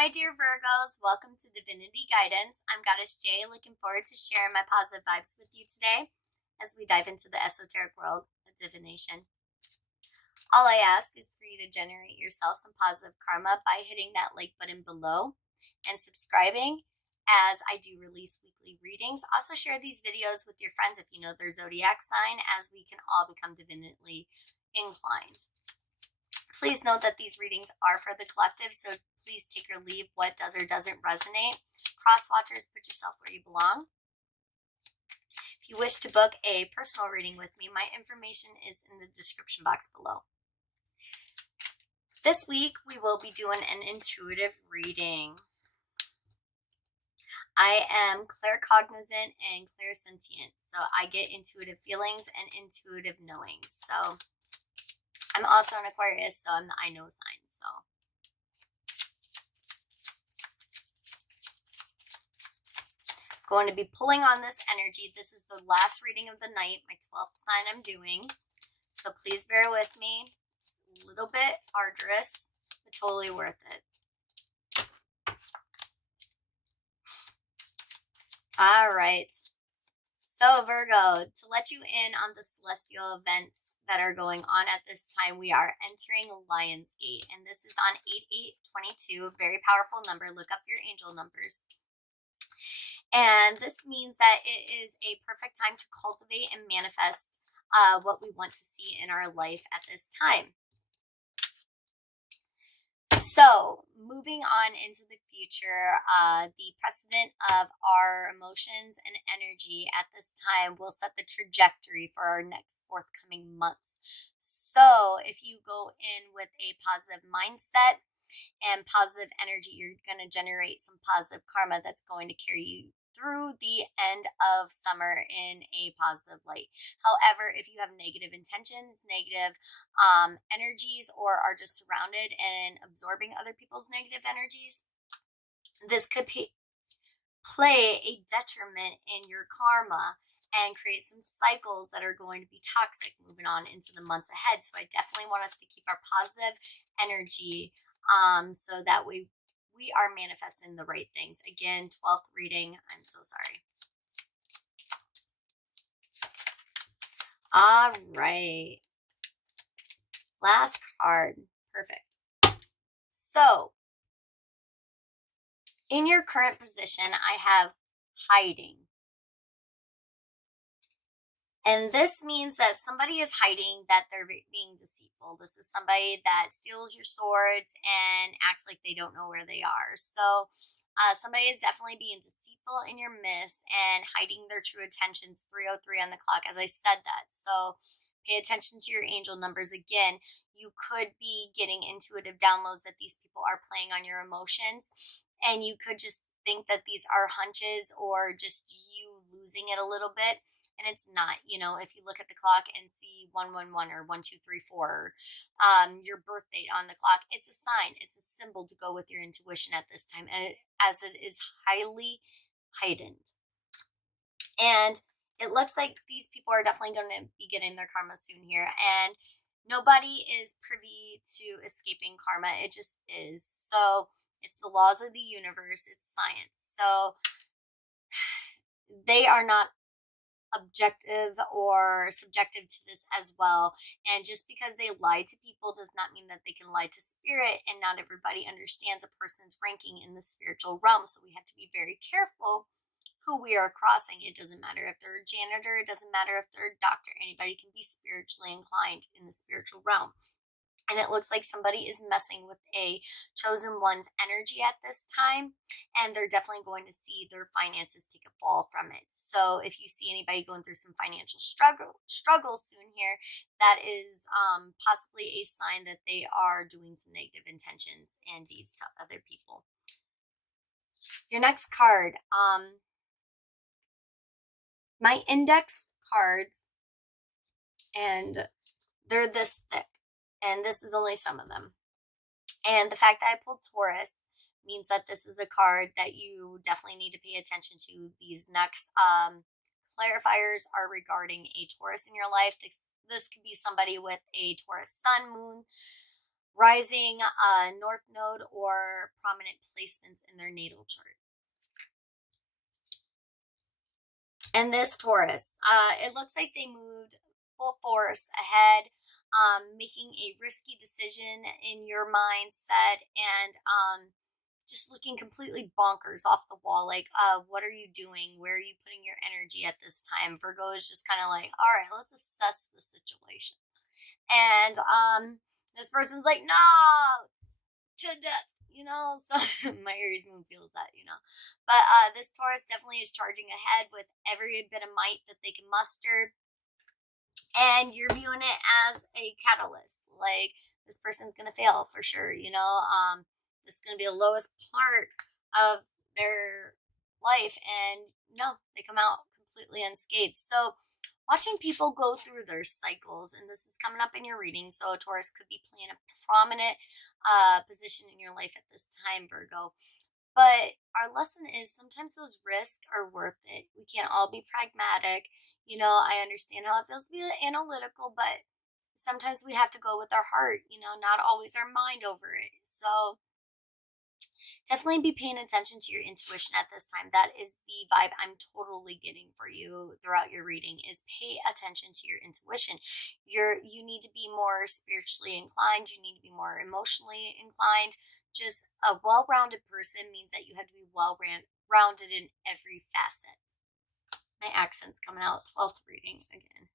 my dear Virgos. Welcome to Divinity Guidance. I'm Goddess Jay, looking forward to sharing my positive vibes with you today as we dive into the esoteric world of divination. All I ask is for you to generate yourself some positive karma by hitting that like button below and subscribing, as I do release weekly readings. Also share these videos with your friends if you know their zodiac sign, as we can all become divinely inclined. Please note that these readings are for the collective, so please take or leave what does or doesn't resonate. Cross watchers, put yourself where you belong. If you wish to book a personal reading with me, my information is in the description box below. This week, we will be doing an intuitive reading. I am claircognizant and clairsentient, so I get intuitive feelings and intuitive knowings. So I'm also an Aquarius, so I'm the I know sign. So going to be pulling on this energy. This is the last reading of the night, my 12th sign I'm doing. So please bear with me. It's a little bit arduous, but totally worth it. All right. So Virgo, to let you in on the celestial events that are going on at this time, we are entering Lionsgate, and this is on 8822, a very powerful number. Look up your angel numbers. And this means that it is a perfect time to cultivate and manifest what we want to see in our life at this time. So, moving on into the future, the precedent of our emotions and energy at this time will set the trajectory for our next forthcoming months. So, if you go in with a positive mindset and positive energy, you're going to generate some positive karma that's going to carry you through the end of summer in a positive light. However, if you have negative intentions, negative energies, or are just surrounded and absorbing other people's negative energies, this could play a detriment in your karma and create some cycles that are going to be toxic moving on into the months ahead. So I definitely want us to keep our positive energy so that we are manifesting the right things. Again, 12th reading. I'm so sorry. All right. Last card. Perfect. So, in your current position, I have hiding. And this means that somebody is hiding, that they're being deceitful. This is somebody that steals your swords and acts like they don't know where they are. So somebody is definitely being deceitful in your midst and hiding their true intentions. 3:03 on the clock, as I said that. So pay attention to your angel numbers. Again, you could be getting intuitive downloads that these people are playing on your emotions. And you could just think that these are hunches or just you losing it a little bit. And it's not, if you look at the clock and see 111 or 1234, your birth date on the clock, it's a sign, it's a symbol to go with your intuition at this time, and as it is highly heightened. And it looks like these people are definitely going to be getting their karma soon here, and nobody is privy to escaping karma. It just is. So it's the laws of the universe, it's science. So they are not objective or subjective to this as well. And just because they lie to people does not mean that they can lie to spirit, and not everybody understands a person's ranking in the spiritual realm. So we have to be very careful who we are crossing. It doesn't matter if they're a janitor, it doesn't matter if they're a doctor, anybody can be spiritually inclined in the spiritual realm. And it looks like somebody is messing with a chosen one's energy at this time. And they're definitely going to see their finances take a fall from it. So if you see anybody going through some financial struggle soon here, that is possibly a sign that they are doing some negative intentions and deeds to other people. Your next card. My index cards, and they're this thick. And this is only some of them. And the fact that I pulled Taurus means that this is a card that you definitely need to pay attention to. These next clarifiers are regarding a Taurus in your life. This could be somebody with a Taurus sun, moon, rising, north node, or prominent placements in their natal chart. And this Taurus, it looks like they moved full force ahead, making a risky decision in your mindset, and just looking completely bonkers off the wall. Like, what are you doing? Where are you putting your energy at this time? Virgo is just kind of like, all right, let's assess the situation. And this person's like, no, to death, you know. So my Aries moon feels that, you know. But this Taurus definitely is charging ahead with every bit of might that they can muster, and you're viewing it as a catalyst. Like, this person's gonna fail for sure, you know. This is gonna be the lowest part of their life, and no, they come out completely unscathed. So watching people go through their cycles, and this is coming up in your reading, so a Taurus could be playing a prominent position in your life at this time, Virgo. But our lesson is sometimes those risks are worth it. We can't all be pragmatic. You know, I understand how it feels to be analytical, but sometimes we have to go with our heart, you know, not always our mind over it. So definitely be paying attention to your intuition at this time. That is the vibe I'm totally getting for you throughout your reading, is pay attention to your intuition. You need to be more spiritually inclined, you need to be more emotionally inclined. Just a well-rounded person means that you have to be well-rounded in every facet. My accent's coming out. 12th reading again.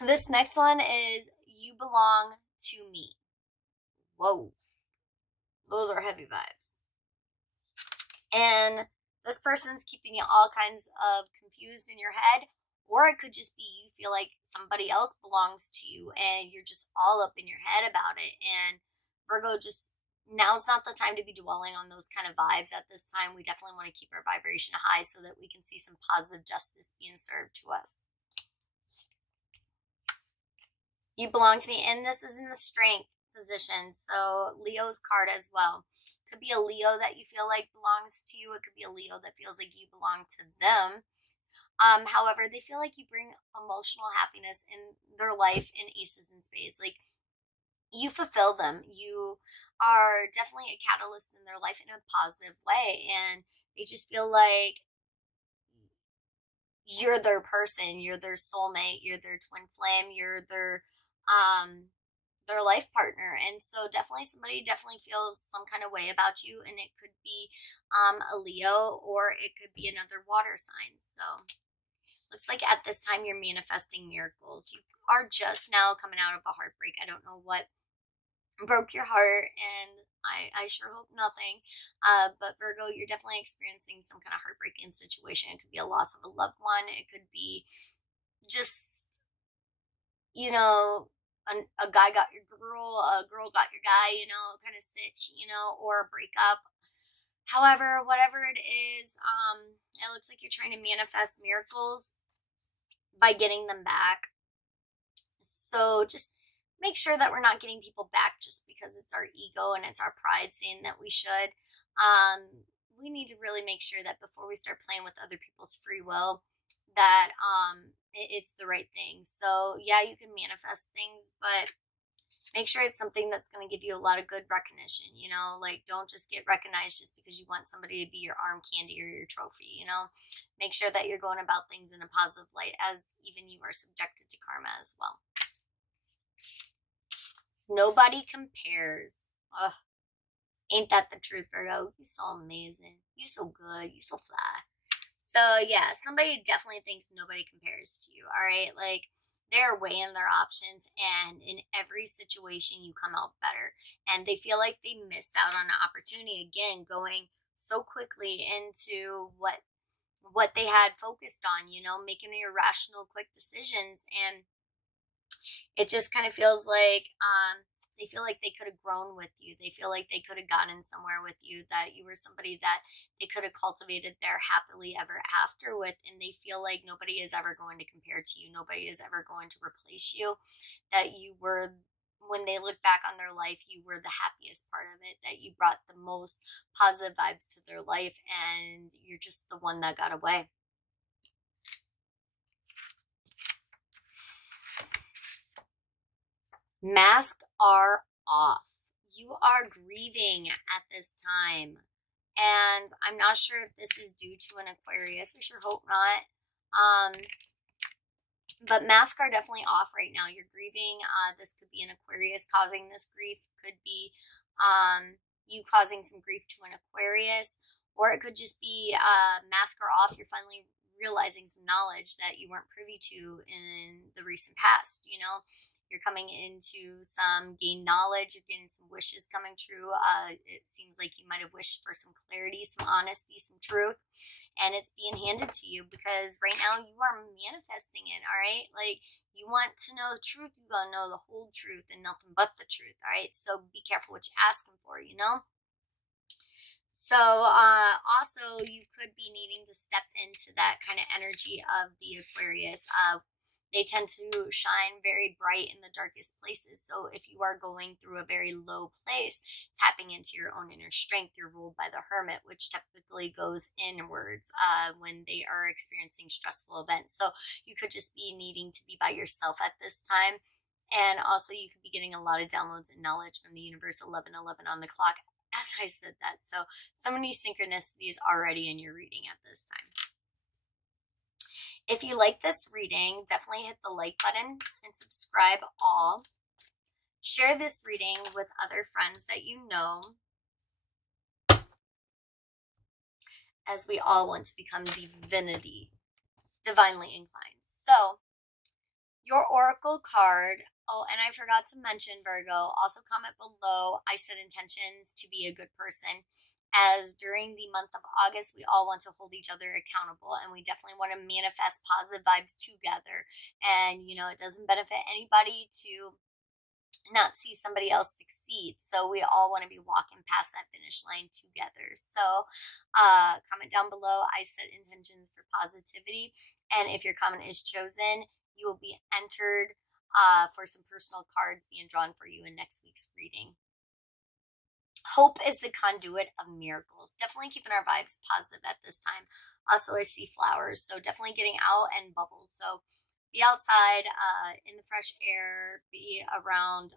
This next one is you belong to me. Whoa. Those are heavy vibes. And this person's keeping you all kinds of confused in your head, or it could just be you feel like somebody else belongs to you and you're just all up in your head about it. And Virgo, just now's not the time to be dwelling on those kind of vibes at this time. We definitely want to keep our vibration high so that we can see some positive justice being served to us. You belong to me, and this is in the strength position, so Leo's card as well. Could be a Leo that you feel like belongs to you. It could be a Leo that feels like you belong to them. However, they feel like you bring emotional happiness in their life in aces and spades. Like, you fulfill them. You are definitely a catalyst in their life in a positive way, and they just feel like you're their person, you're their soulmate, you're their twin flame, you're their life partner. And so definitely somebody definitely feels some kind of way about you, and it could be a Leo, or it could be another water sign. So looks like at this time you're manifesting miracles. You are just now coming out of a heartbreak. I don't know what broke your heart, and I sure hope nothing. But Virgo, you're definitely experiencing some kind of heartbreaking situation. It could be a loss of a loved one. It could be just, you know, a guy got your girl, a girl got your guy, you know, kind of sitch, you know, or a breakup. However, whatever it is, it looks like you're trying to manifest miracles by getting them back. So just make sure that we're not getting people back just because it's our ego and it's our pride saying that we should. We need to really make sure that before we start playing with other people's free will, that it's the right thing. So yeah, you can manifest things, but make sure it's something that's going to give you a lot of good recognition. You know, like, don't just get recognized just because you want somebody to be your arm candy or your trophy. You know, make sure that you're going about things in a positive light, as even you are subjected to karma as well. Nobody compares. Ugh, ain't that the truth, Virgo? You're so amazing. You're so good. You're so fly. So yeah, somebody definitely thinks nobody compares to you. All right, like, they're weighing their options, and in every situation you come out better, and they feel like they missed out on an opportunity, again, going so quickly into what they had focused on, you know, making irrational quick decisions. And it just kind of feels like they feel like they could have grown with you. They feel like they could have gotten somewhere with you, that you were somebody that they could have cultivated their happily ever after with, and they feel like nobody is ever going to compare to you. Nobody is ever going to replace you. That you were, when they look back on their life, you were the happiest part of it, that you brought the most positive vibes to their life, and you're just the one that got away. Masks are off. You are grieving at this time. And I'm not sure if this is due to an Aquarius. I sure hope not. But masks are definitely off right now. You're grieving. This could be an Aquarius causing this grief. Could be you causing some grief to an Aquarius. Or it could just be masks are off. You're finally realizing some knowledge that you weren't privy to in the recent past. You know, you're coming into some gained knowledge. You're getting some wishes coming true. It seems like you might have wished for some clarity, some honesty, some truth, and it's being handed to you because right now you are manifesting it. All right, like you want to know the truth, you gotta know the whole truth and nothing but the truth. All right, so be careful what you're asking for. You know. So, also, you could be needing to step into that kind of energy of the Aquarius. They tend to shine very bright in the darkest places. So, if you are going through a very low place, tapping into your own inner strength, you're ruled by the Hermit, which typically goes inwards when they are experiencing stressful events. So, you could just be needing to be by yourself at this time. And also, you could be getting a lot of downloads and knowledge from the universe 1111 on the clock as I said that. So many synchronicities already in your reading at this time. If you like this reading, definitely hit the like button and subscribe all. Share this reading with other friends that you know, as we all want to become divinely inclined. So, your oracle card. Oh, and I forgot to mention, Virgo, also comment below. I set intentions to be a good person, as during the month of August, we all want to hold each other accountable, and we definitely want to manifest positive vibes together. And, you know, it doesn't benefit anybody to not see somebody else succeed. So we all want to be walking past that finish line together. So comment down below. I set intentions for positivity. And if your comment is chosen, you will be entered for some personal cards being drawn for you in next week's reading. Hope is the conduit of miracles. Definitely keeping our vibes positive at this time. Also, I see flowers. So definitely getting out and bubbles. So be outside in the fresh air, be around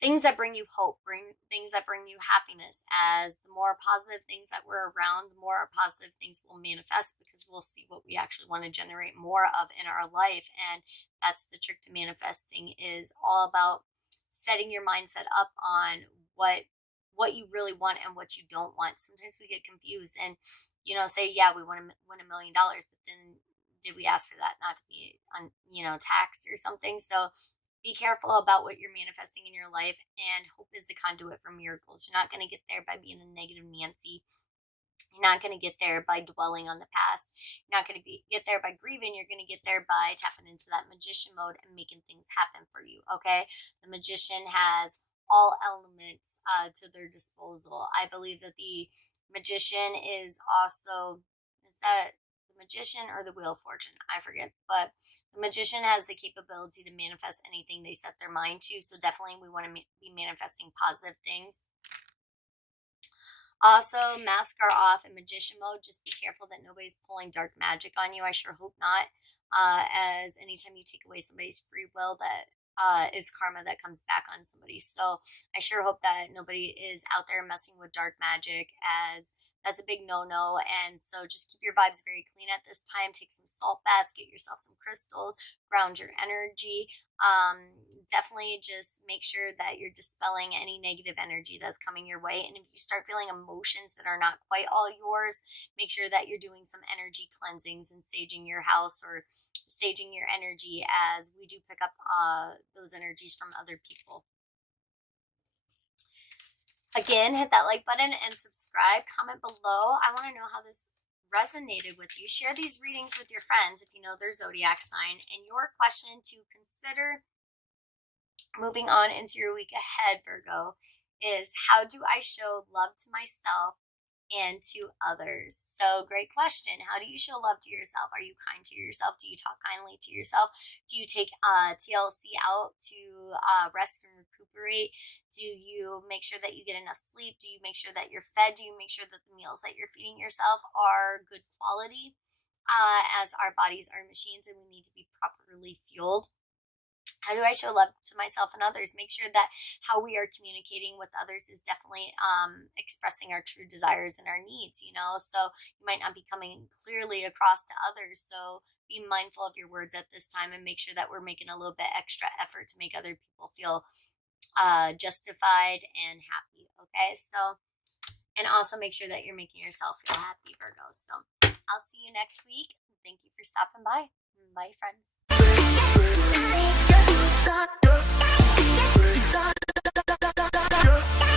things that bring you hope, things that bring you happiness. As the more positive things that we're around, the more positive things will manifest, because we'll see what we actually want to generate more of in our life. And that's the trick to manifesting, is all about setting your mindset up on what you really want and what you don't want. Sometimes we get confused and, you know, say, yeah, we want to win $1 million, but then did we ask for that not to be, taxed or something? So be careful about what you're manifesting in your life, and hope is the conduit for miracles. You're not going to get there by being a negative Nancy. You're not going to get there by dwelling on the past. You're not going to get there by grieving. You're going to get there by tapping into that magician mode and making things happen for you, okay? The magician has all elements to their disposal. I believe that the magician is also, is that the magician or the wheel of fortune? I forget, but the magician has the capability to manifest anything they set their mind to. So definitely we want to be manifesting positive things. Also, masks are off in magician mode. Just be careful that nobody's pulling dark magic on you. I sure hope not. As anytime you take away somebody's free will, that is karma that comes back on somebody. So I sure hope that nobody is out there messing with dark magic, as that's a big no-no. And so just keep your vibes very clean at this time. Take some salt baths, get yourself some crystals, ground your energy. Definitely just make sure that you're dispelling any negative energy that's coming your way. And if you start feeling emotions that are not quite all yours, make sure that you're doing some energy cleansings and saging your house, or saging your energy, as we do pick up those energies from other people. Again, hit that like button and subscribe. Comment below. I want to know how this resonated with you. Share these readings with your friends if you know their zodiac sign. And your question to consider moving on into your week ahead, Virgo, is how do I show love to myself and to others? So great question. How do you show love to yourself? Are you kind to yourself? Do you talk kindly to yourself? Do you take TLC out to rest and recuperate? Do you make sure that you get enough sleep? Do you make sure that you're fed? Do you make sure that the meals that you're feeding yourself are good quality? As our bodies are machines and we need to be properly fueled. How do I show love to myself and others? Make sure that how we are communicating with others is definitely expressing our true desires and our needs, you know? So you might not be coming clearly across to others. So be mindful of your words at this time and make sure that we're making a little bit extra effort to make other people feel justified and happy. Okay. So, and also make sure that you're making yourself feel happy, Virgo. So I'll see you next week. Thank you for stopping by. Bye, friends. Yeah.